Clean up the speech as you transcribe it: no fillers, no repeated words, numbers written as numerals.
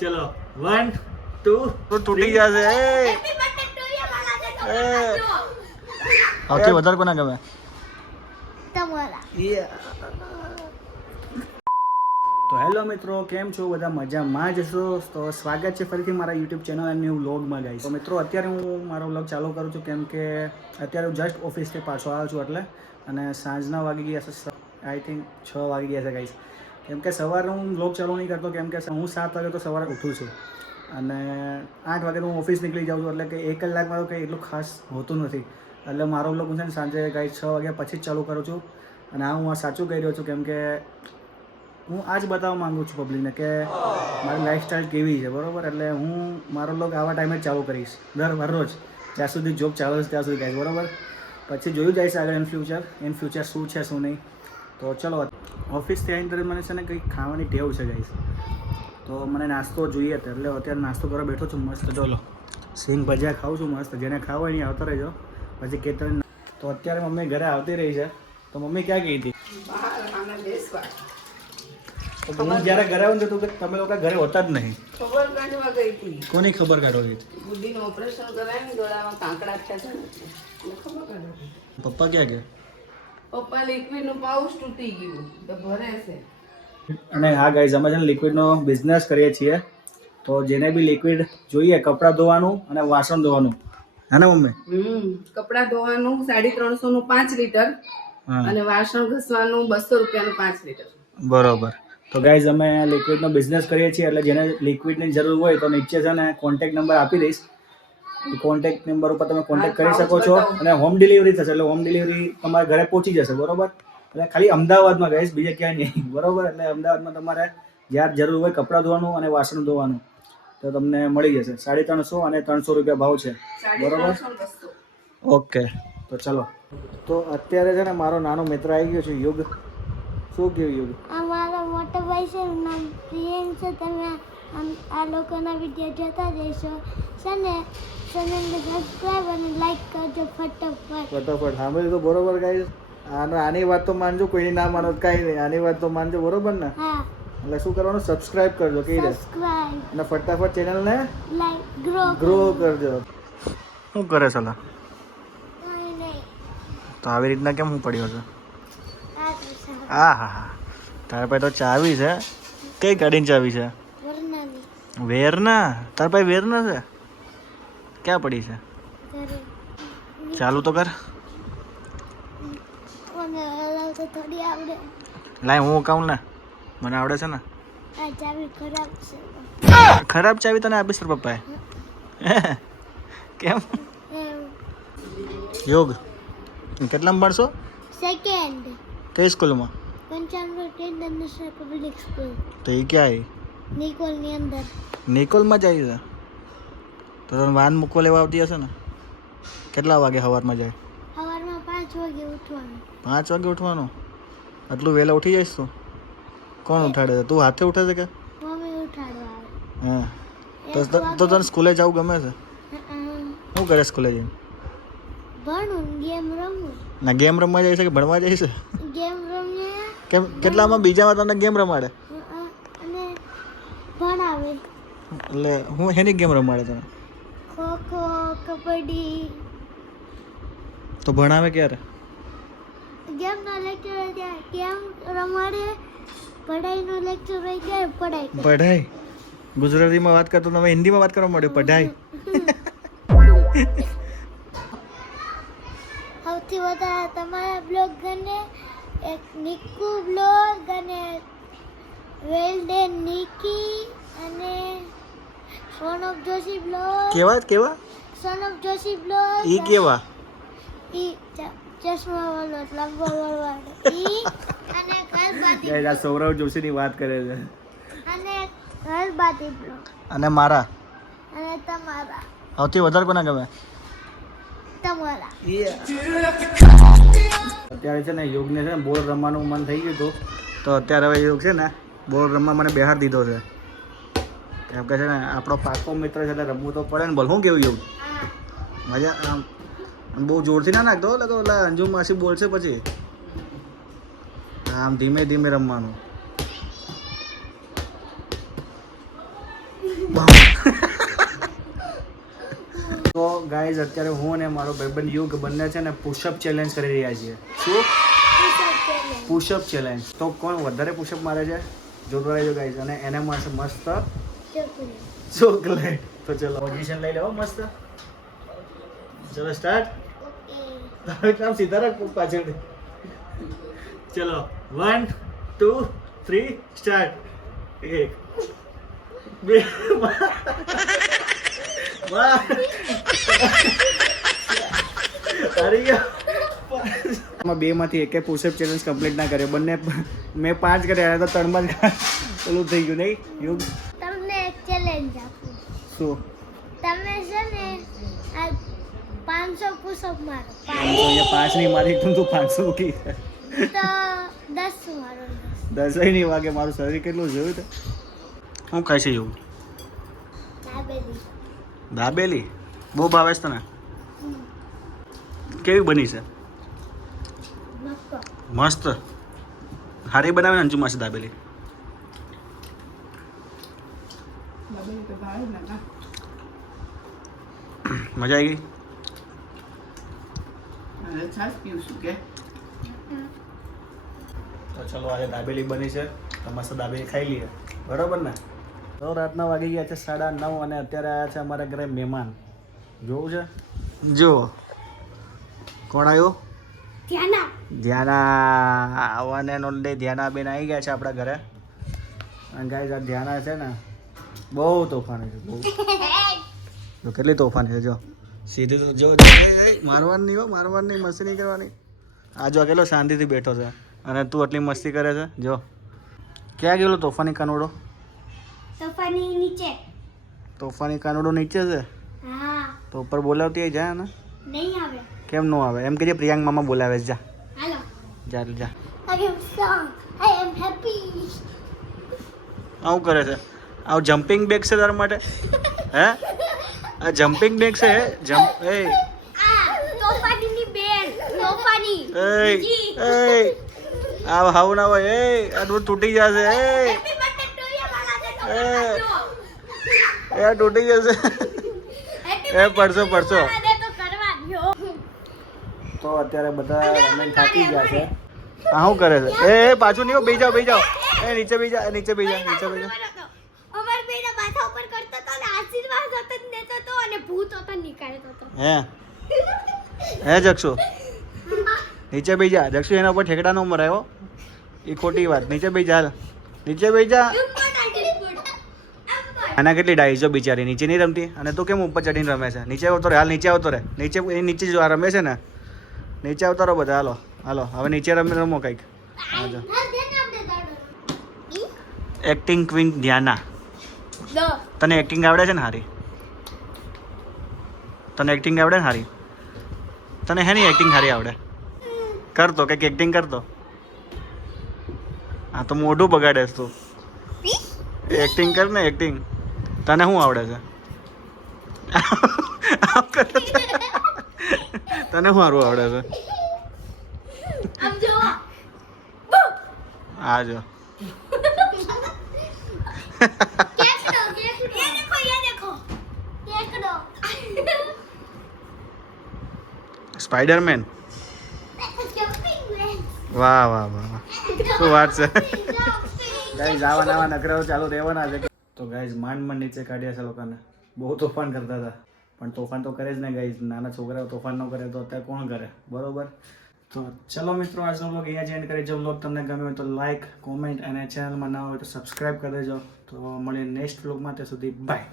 ચલો 1 2 તો તૂટી જશે સૌથી વધારે કોને ગમે તો હેલો મિત્રો, કેમ છો બધા? મજામાં જ છો? તો સ્વાગત છે ફરીથી મારા યુટ્યુબ ચેનલ અને ન્યૂ વ્લોગમાં ગાઈસ. તો મિત્રો અત્યારે હું મારો વ્લોગ ચાલુ કરું છું કેમ કે અત્યારે હું જસ્ટ ઓફિસથી પાછો આવ્યો છું એટલે, અને સાંજના વાગી ગયા છે આઈ થિંક 6 વાગી ગયા છે ગાઈસ. કેમ કે સવારે હું વ્લોગ ચાલુ નહીં કરતો કેમ કે હું 7 વાગે તો સવારે ઉઠું છું અને 8 વાગે તો હું ઓફિસ નીકળી જાઉં છું, એટલે કે 1 કલાકમાં તો કંઈ એટલું ખાસ હોતું નથી. એટલે મારો વ્લોગ હું છે ને સાંજે ગાઈસ 6 વાગ્યા પછી જ ચાલુ કરું છું. અને આ હું સાચું કહી રહ્યો છું કેમ કે હું આ જ બતાવવા માગું છું પબ્લિકને કે મારી લાઈફસ્ટાઈલ કેવી છે, બરાબર? એટલે હું મારો વ્લોગ આવા ટાઈમે જ ચાલુ કરીશ દરરોજ, જ્યાં સુધી જોબ ચાલુ છે ત્યાં સુધી ગાઈસ, બરાબર? પછી જોયું જઈશ આગળ ઇન ફ્યુચર શું છે શું નહીં. તો ચલો, ઓફિસથી આવીને તરત મને છે ને કંઈક ખાવાની ટેવ છે ગાઈસ, તો મને નાસ્તો જોઈએ હતો એટલે અત્યારે નાસ્તો કરવા બેઠો છું મસ્ત. ચલો, સિંગ ભજીયા ખાઉં છું મસ્ત, જેને ખાવ હોય અહીં આવતા રહેજો. પછી કેતન તો અત્યારે મમ્મી ઘરે આવતી રહી છે, તો મમ્મી ક્યાં ગઈ હતી? હું જ્યારે ઘરે આવું તો તમે લોકો ઘરે હોતા જ નહીં. ખબર કાઢવા ગઈ હતી. કોની ખબર કાઢવા ગઈ હતી? બુદ્ધિનું ઓપરેશન કરાય ને ગળામાં કાંકડા થયા છે ને એટલે ખબર કાઢવા. પપ્પા ક્યાં ગયા? પપ્પા લિક્વિડનું પાઉચ તૂટી ગયું તો ભરે છે. અને હા ગાઈઝ, અમે છે ને લિક્વિડનો બિઝનેસ કરીએ છીએ, તો જેને બી લિક્વિડ જોઈએ, કપડાં ધોવાનું અને વાસણ ધોવાનું, હે ને મમ્મી? કપડાં ધોવાનું 350 નું 5 લીટર અને વાસણ ઘસવાનું 200 રૂપિયાનું 5 લીટર. બરોબર. તો ગાઈઝ અમે લિક્વિડનો બિઝનેસ કરીએ છીએ, એટલે જેને લિક્વિડની જરૂર હોય તો નીચે છે ને કોન્ટેક્ટ નંબર આપી દઈશ. એ કોન્ટેક્ટ નંબર ઉપર તમે કોન્ટેક્ટ કરી શકો છો અને હોમ ડિલિવરી થશે, એટલે હોમ ડિલિવરી તમારા ઘરે પહોંચી જશે, બરોબર? એટલે ખાલી અમદાવાદમાં ગાઈઝ, બીજે ક્યાંય નહીં, બરોબર? એટલે અમદાવાદમાં તમારે જ્યાં જરૂર હોય કપડાં ધોવાનું અને વાસણ ધોવાનું તો તમને મળી જશે. 350 અને 300 રૂપિયા ભાવ છે, બરોબર? ઓકે, તો ચલો. તો અત્યારે છે ને મારો નાનો મિત્ર આવી ગયો છે, યુગ. શું કહ્યું યુગ? અમારો મોટો ભાઈ છે, નામ પ્રિયંક છે. તમે આ લોકોના વિડીયો જોતા જઈશો છે ને, ચેનલને સબસ્ક્રાઈબ અને લાઈક કરજો ફટાફટ. સાંભળ્યું તો બરોબર ગાઈઝ? આની વાત તો માનજો, કોઈની ના માનો કાંઈ નહીં, આની વાત તો માનજો, બરોબર ને? હા, એટલે શું કરવાનું? સબસ્ક્રાઇબ કરજો, કહી દે, સબસ્ક્રાઈબ અને ફટાફટ ચેનલને લાઈક ગ્રો કરજો. શું કરે સલા? કાંઈ નહીં. તો આવી રીતના કેમ હું પડ્યો છે? આ તો સારું. હા હા હા, તારા પાસે તો ચાવી છે. કઈ ગાડીની ચાવી છે? વરનાની વેરના? તારા પાસે વેરના છે? ક્યાં પડી છે? ઘરે ચાલુ તો કર. મને હલાવતો થોડી આવડે. લાય હું કહું ને, મને આવડે છે ને. આ ચાવી ખરાબ છે. ખરાબ ચાવી તને આપીશ તારા પપ્પાએ? કેમ? એમ. યોગ કેટલામાં ભણશો? સેકન્ડ કઈ સ્કૂલમાં? પંચામૃત ઇન્ટરનેશનલ પબ્લિક સ્કૂલ, તો એ ક્યાં આવી? નિકોલની અંદર. નિકોલમાં જ આવી છે? તો તને વાન મૂકવા લેવા આવતી હશે ને? કેટલા વાગે સવારમાં જાય? સવારમાં 5 વાગે ઉઠવાનું. 5 વાગે ઉઠવાનું? આટલું વહેલા ઉઠી જઈશ તું? કોણ ઉઠાડે છે? તું હાથે ઉઠે છે કે? મમ્મી ઉઠાડવા આવે. હા, તો તને સ્કૂલે જવું ગમે છે? શું કરે સ્કૂલે જઈને? ભણું, ગેમ રમું. ના, ગેમ રમવા જાય છે કે ભણવા જાય છે? ગેમ રમીએ કેમ? કેટલામાં? બીજામાં તમને ગેમ રમાડે? અને ભણાવે. એટલે હું એની ગેમ રમાડે તને? ખોખો, કબડ્ડી. તો ભણાવે ક્યારે? ગેમનો લેક્ચર હોય ત્યારે ગેમ રમાડે, પઢાઈનો લેક્ચર હોય ત્યારે પઢાઈ કરે. પઢાઈ? ગુજરાતીમાં વાત કરતો તમે હિન્દીમાં વાત કરવા માંડ્યો, પઢાઈ. સૌથી વધારે તમારા બ્લોગ ગમે એક નિકુ બ્લોગ અને વેલ્ડન નિકી અને સોનમ જોશી બ્લોગ. કેવા? સોનમ જોશી બ્લોગ. ઈ કેવા? ઈ ચશ્મા વાળો, લાંબો વાળો ઈ. અને ગલબાતી આ સૌરવ જોશીની વાત કરે છે. અને ગલબાતી બ્લોગ. અને મારા અને તમારા સૌથી વધારે કોના ગમે? તમારા. અત્યારે છે ને યોગને છે ને બોલ રમવાનું મન થઈ ગયું હતું, તો અત્યારે હવે યોગ છે ને બોલ રમવા મને બેહાર દીધો છે. કેમ કે છે ને આપણો પાકો મિત્ર છે એટલે રમવું તો પડે ને. બોલ શું કેવું યોગ? મજા? આમ બહુ જોરથી ના નાખતો એટલે તો ઓલા અંજુ માસી બોલશે પછી. આમ ધીમે ધીમે રમવાનું. તો ગાઈઝ અત્યારે હું અને મારો ભાઈબંધ યુગ બંને છે ને પુશઅપ ચેલેન્જ કરી રહ્યા છીએ. શું? Push-up challenge. તો કોણ વધારે પુશઅપ મારે છે જોતો રહેજો ગાઈઝ, અને એને મળશે મસ્ત ચોકલેટ. તો ચલો પોઝિશન લઈ લેવો મસ્ત. ચલો સ્ટાર્ટ. તારું કામ સીધા રાખ પાછળ. ચલો 1 2 3 સ્ટાર્ટ. 1 2 બે માંથી એક પુશઅપ ચેલેન્જ કમ્પ્લીટ ના કર્યો. બંને મેં 5 કર્યા તો 3 માં જ પેલું થઈ ગયું નહીં યુગ. તમને એક ચેલેન્જ આપું. શું? તમે છે ને આ 500 પુશઅપ મારો. 5 નહીં મારી તું 500 મૂકી તો 10 મારો. 10 નહીં વાગે. મારું શરીર કેટલું જોયું તે. શું ખાય છે યુગ? દાબેલી. દાબેલી બહુ ભાવે છે તને? કેવી બની છે? મસ્ત. હારી બનાવે ને અંજુ માસી દાબેલી. મજા આવી ગઈ? તો ચલો આજે દાબેલી બની છે તો મસ્ત દાબેલી ખાઈ લઈએ, બરોબર ને? તો રાતના વાગી ગયા છે 9:30 અને અત્યારે આવ્યા છે અમારા ઘરે મહેમાન. જોવું છે? જો કોણ આવ્યું? ધ્યાના. વન એન્ડ ઓનલી ધ્યાના બેન આવી ગયા છે આપણા ઘરે. અને ગાઈઝ આ ધ્યાના છે ને બહુ તોફાની છે, બહુ. જો કેટલી તોફાની છે. જો સીધી તો જો મારવાની નહીં હો, મારવાની નહીં, મસ્તી નહીં કરવાની. આ જો કેટલો શાંતિથી બેઠો છે અને તું આટલી મસ્તી કરે છે. જો ક્યાં ગયેલો તોફાની કાનુડો? તોફાની નીચે. તોફાની કાનુડો નીચે છે? હા. તો ઉપર બોલાવતી આવી જાય ને? નહીં આવે. કેમ નો આવે? એમ કે પ્રિયાંક મામા બોલાવે છે. જા હાલો. જા જા. I am strong. I am happy. આવું કરે છે. આવું જમ્પિંગ બેગ છે તારા માટે? હે આ જમ્પિંગ બેગ છે? જમ્પ એ તોફાનીની બેન. તોફાની. એ આ હાવ ના હોય. આ દૂધ તૂટી જશે. હેપી બર્થડે ટુ યુ એ તૂટી જશે. એ પડશો પડશો. તો અત્યારે બધા રમેન થાકી ગયા છે. આ શું કરે છે? એ પાછું નહીં, બેસી જાઓ, બેસી જાઓ. એ નીચે બેસી જા, નીચે બેસી જા, નીચે બેસી જા. અમર બેના માથા ઉપર કરતો તો ને આશીર્વાદ હતો જ દેતો તો અને ભૂત હતો નીકાળતો તો. હે જક્ષુ નીચે બેસી જા. જક્ષુ એના ઉપર ઠેકડા નો મરાયો, એ ખોટી વાત. નીચે બેસી જા, નીચે બેસી જા. આના કેટલી ડાઈ જો બિચારી, નીચે નહીં રમતી અને તું કેમ ઉપર ચડીને રમે છે? નીચે આવતો રહે, હાલ નીચે આવતો રહે. નીચે એ નીચે જો આ રમે છે ને, નીચે આવતો રહો બધા. હાલો હાલો હવે નીચે રમો કંઈક. હા જો એક્ટિંગ ક્વીન ધ્યાના. તને એક્ટિંગ આવડે છે ને હારી? તને એક્ટિંગ આવડે ને હારી? તને હેની એક્ટિંગ હારી આવડે? કરતો કંઈક એક્ટિંગ કરતો. હા તો મોઢું બગાડે તું. એક્ટિંગ કર ને, એક્ટિંગ. તને શું આવડે છે? તને શું સારું આવડે છે? આ જો સ્પાઈડરમેન. વાહ વાહ વાહ, શું વાત છે. ગાઈઝ આવા નવા નકરાઓ ચાલુ રહેવાના છે. તો ગાઈઝ માંડ નીચે કાઢ્યા છે લોકોને. બહુ તોફાન કરતા હતા, પણ તોફાન તો કરે જ ને ગાઈઝ. નાના છોકરાઓ તોફાન ન કરે તો અત્યારે કોણ કરે, બરોબર? તો ચલો મિત્રો, આજનો વ્લોગ અહીંયા જ એન્ડ કરી. જો વ્લોગ તમને ગમ્યો હોય તો લાઈક, કોમેન્ટ અને ચેનલમાં ના હોય તો સબસ્ક્રાઈબ કરી દેજો. તો મળીએ નેક્સ્ટ વ્લોગમાં. ત્યાં સુધી બાય.